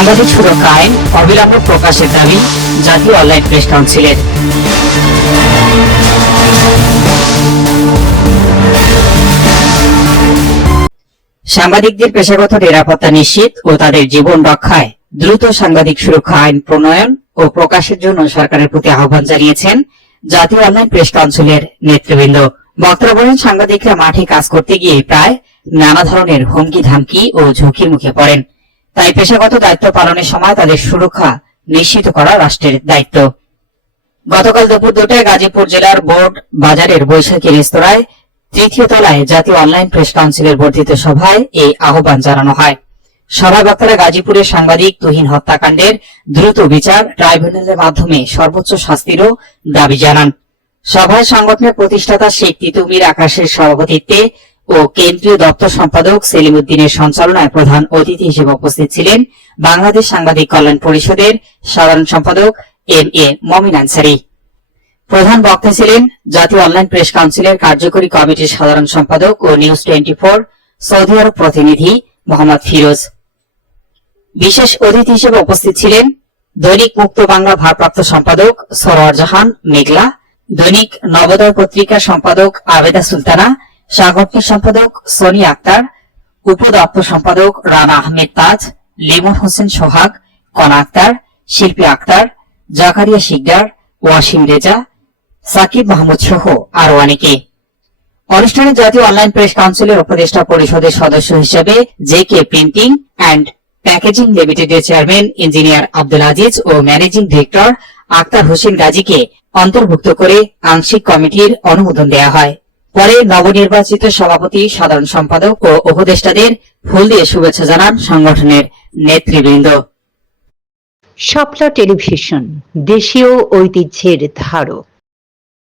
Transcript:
সাংবাদিক সুরক্ষা আইন অবিলম্বে প্রকাশের দাবি জাতীয় অনলাইন প্রেস কাউন্সিলের। সাংবাদিকদের পেশাগত নিরাপত্তা নিশ্চিত ও তাদের জীবন রক্ষায় দ্রুত সাংবাদিক সুরক্ষা আইন প্রণয়ন ও প্রকাশের জন্য সরকারের প্রতি আহ্বান জানিয়েছেন জাতীয় অনলাইন প্রেস কাউন্সিলের নেতৃবৃন্দ। বক্তারা বলেন, সাংবাদিকরা মাঠে কাজ করতে গিয়ে প্রায় নানা ধরনের হুমকি ধামকি ও ঝুঁকির মুখে পড়েন। তাই পেশাগত দায়িত্ব পালনের সময় তাদের সুরক্ষা নিশ্চিত করা রাষ্ট্রের দায়িত্ব। গতকাল দুপুর 2টায় গাজীপুর জেলার বোর্ড বাজারের বৈশাখী রেস্তোরাঁয় 3য় তলায় জাতীয় অনলাইন প্রেস কাউন্সিলের বর্ধিত সভায় এই আহ্বান জানানো হয়। সভায় বক্তারা গাজীপুরের সাংবাদিক তুহিন হত্যাকাণ্ডের দ্রুত বিচার ট্রাইব্যুনালের মাধ্যমে সর্বোচ্চ শাস্তিরও দাবি জানান। সভায় সংগঠনের প্রতিষ্ঠাতা শেখ তিতুমির আকাশের সভাপতিত্বে ও কেন্দ্রীয় দপ্তর সম্পাদক সেলিম উদ্দিনের সঞ্চালনায় প্রধান অতিথি হিসেবে উপস্থিত ছিলেন বাংলাদেশ সাংবাদিক কল্যাণ পরিষদের সাধারণ সম্পাদক MA মমিন আনসারী। প্রধান বক্তা ছিলেন জাতীয় অনলাইন প্রেস কাউন্সিলের কার্যকরী কমিটির সাধারণ সম্পাদক ও নিউজ 24 সৌদি আরব প্রতিনিধি মোহাম্মদ ফিরোজ। বিশেষ অতিথি হিসেবে উপস্থিত ছিলেন দৈনিক মুক্ত বাংলা ভারপ্রাপ্ত সম্পাদক সরোয়ার জাহান মেঘলা, দৈনিক নবোদয় পত্রিকার সম্পাদক আবেদা সুলতানা, সাংগঠনিক সম্পাদক সোনিয়া আক্তার, উপদপ্তর সম্পাদক রানা আহমেদ তাজ, লিমন হোসেন সোহাগ, কনা আক্তার, শিল্পী আক্তার, জাকারিয়া শিকদার, ওয়াসিম রেজা, সাকিব মাহমুদ সহ আরো অনেকে। অনুষ্ঠানে জাতীয় অনলাইন প্রেস কাউন্সিলের উপদেষ্টা পরিষদের সদস্য হিসেবে JK প্রিন্টিং অ্যান্ড প্যাকেজিং লিমিটেডের চেয়ারম্যান ইঞ্জিনিয়ার আব্দুল আজিজ ও ম্যানেজিং ডিরেক্টর আক্তার হোসেন গাজীকে অন্তর্ভুক্ত করে আংশিক কমিটির অনুমোদন দেওয়া হয়। পরে নবনির্বাচিত সভাপতি, সাধারণ সম্পাদক ও উপদেষ্টাদের ফুল দিয়ে শুভেচ্ছা জানান সংগঠনের নেতৃবৃন্দ। শাপলা টেলিভিশন, দেশীয় ঐতিহ্যের ধারক।